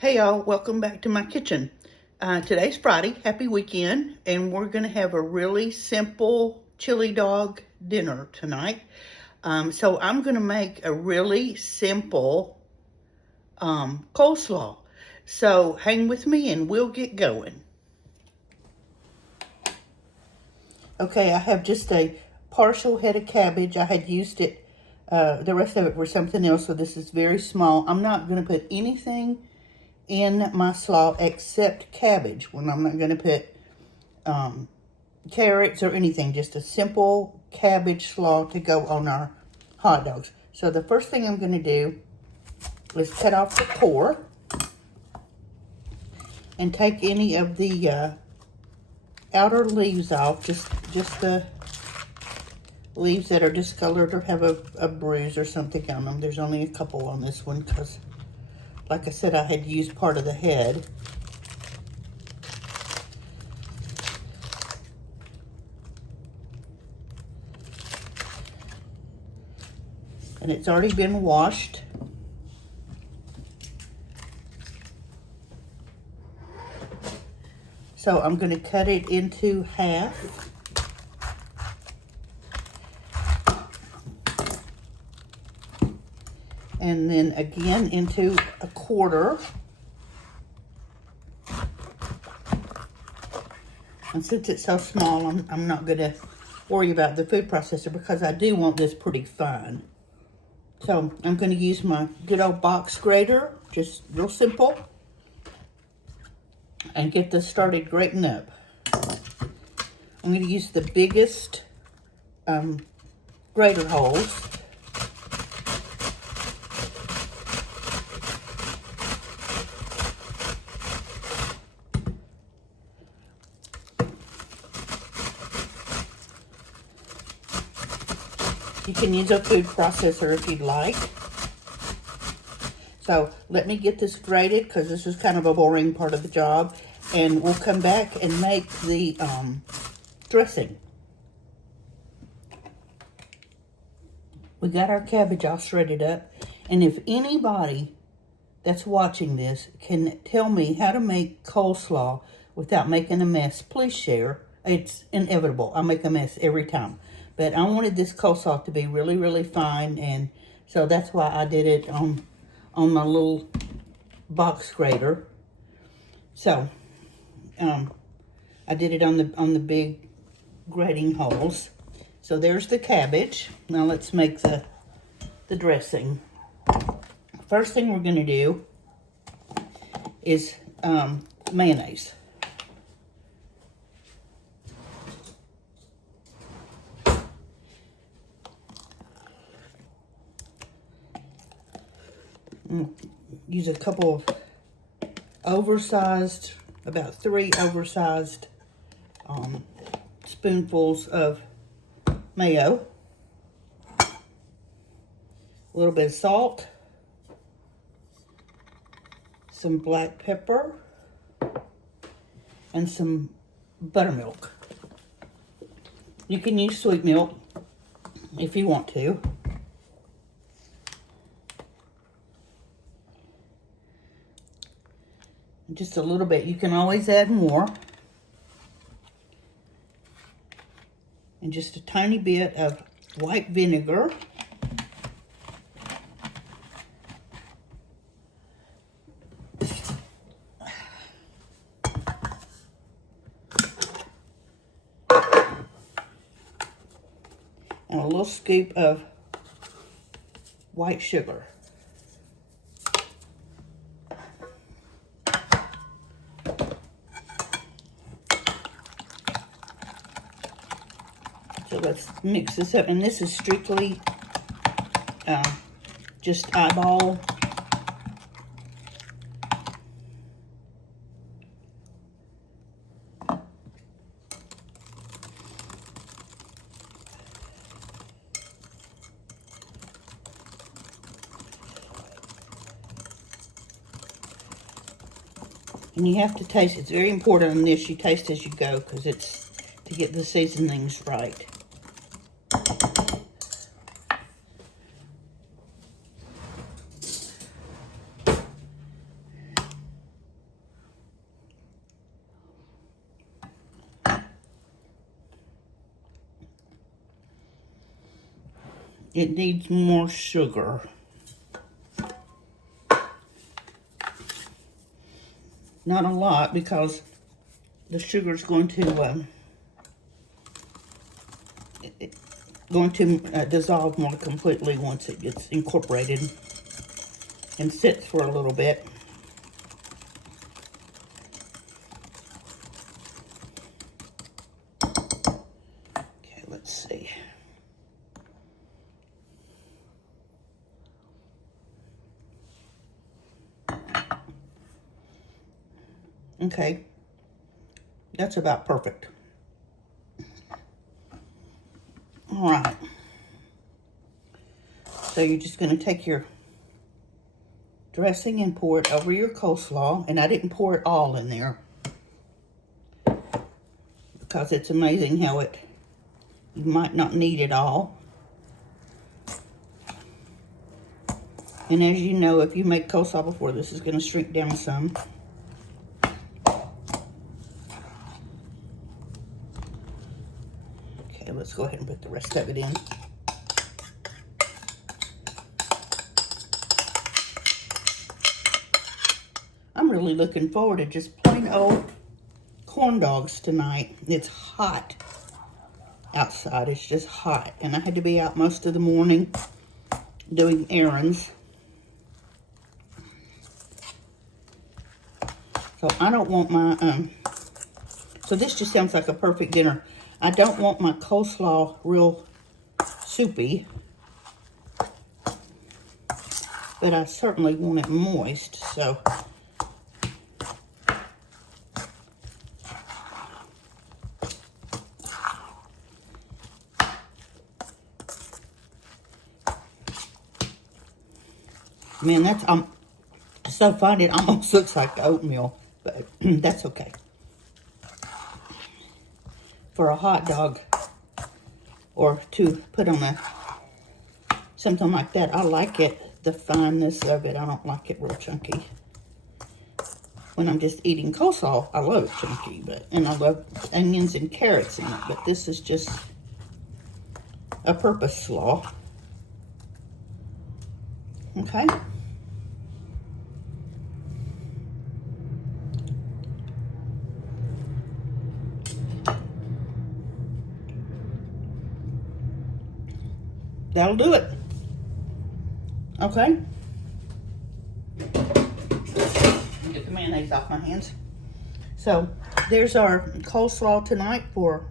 Hey y'all, welcome back to my kitchen. Today's Friday, happy weekend, and we're gonna have a really simple chili dog dinner tonight. So I'm gonna make a really simple coleslaw. So hang with me and we'll get going. Okay, I have just a partial head of cabbage. I had used it, the rest of it for something else, so this is very small. I'm not gonna put anything in my slaw except cabbage. I'm not going to put carrots or anything, just a simple cabbage slaw to go on our hot dogs. So the first thing I'm going to do is cut off the core and take any of the outer leaves off, just the leaves that are discolored or have a bruise or something on them. There's only a couple on this one because, like I said, I had used part of the head. And it's already been washed. So I'm going to cut it into half. And then again into a quarter. And since it's so small, I'm not going to worry about the food processor because I do want this pretty fine. So I'm going to use my good old box grater, just real simple, and get this started grating up. I'm going to use the biggest grater holes. You can use a food processor if you'd like. So let me get this grated because this is kind of a boring part of the job. And we'll come back and make the dressing. We got our cabbage all shredded up. And if anybody that's watching this can tell me how to make coleslaw without making a mess, please share. It's inevitable. I make a mess every time. But I wanted this coleslaw to be really, really fine, and so that's why I did it on my little box grater. So I did it on the big grating holes. So there's the cabbage. Now let's make the dressing. First thing we're going to do is mayonnaise. Use a couple of oversized, about 3 oversized spoonfuls of mayo, a little bit of salt, some black pepper, and some buttermilk. You can use sweet milk if you want to. Just a little bit. You can always add more. And just a tiny bit of white vinegar. And a little scoop of white sugar. So let's mix this up, and this is strictly just eyeball. And you have to taste. It's very important on this. You taste as you go because it's to get the seasonings right. it needs more sugar. Not a lot, because the sugar is going to dissolve more completely once it gets incorporated and sits for a little bit. Okay, let's see. Okay, that's about perfect. All right. So you're just going to take your dressing and pour it over your coleslaw. And I didn't pour it all in there, because it's amazing how you might not need it all. And as you know, if you make coleslaw before, this is going to shrink down some. Okay, let's go ahead and put the rest of it in. I'm really looking forward to just plain old corn dogs tonight. It's hot outside. It's just hot. And I had to be out most of the morning doing errands. So I don't want my, so this just sounds like a perfect dinner. I don't want my coleslaw real soupy, but I certainly want it moist, so. Man, that's, so funny, it almost looks like oatmeal, but that's okay. For a hot dog, or to put on something like that, I like it, the fineness of it. I don't like it real chunky. When I'm just eating coleslaw, I love it chunky, and I love onions and carrots in it, but this is just a purpose slaw. Okay. That'll do it. Okay. Get the mayonnaise off my hands. So there's our coleslaw tonight for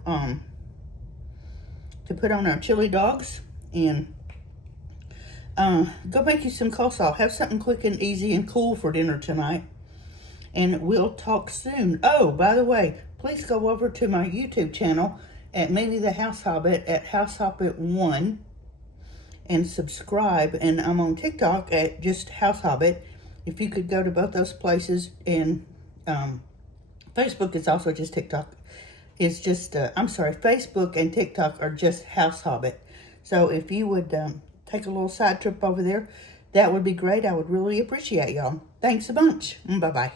to put on our chili dogs. And go make you some coleslaw. Have something quick and easy and cool for dinner tonight. And we'll talk soon. Oh, by the way, please go over to my YouTube channel at Maybe the House Hobbit at House Hobbit 1. And subscribe, and I'm on TikTok at just House Hobbit. If you could go to both those places, and Facebook is also just TikTok. It's just, I'm sorry, Facebook and TikTok are just House Hobbit. So if you would take a little side trip over there, that would be great. I would really appreciate y'all. Thanks a bunch. Bye-bye.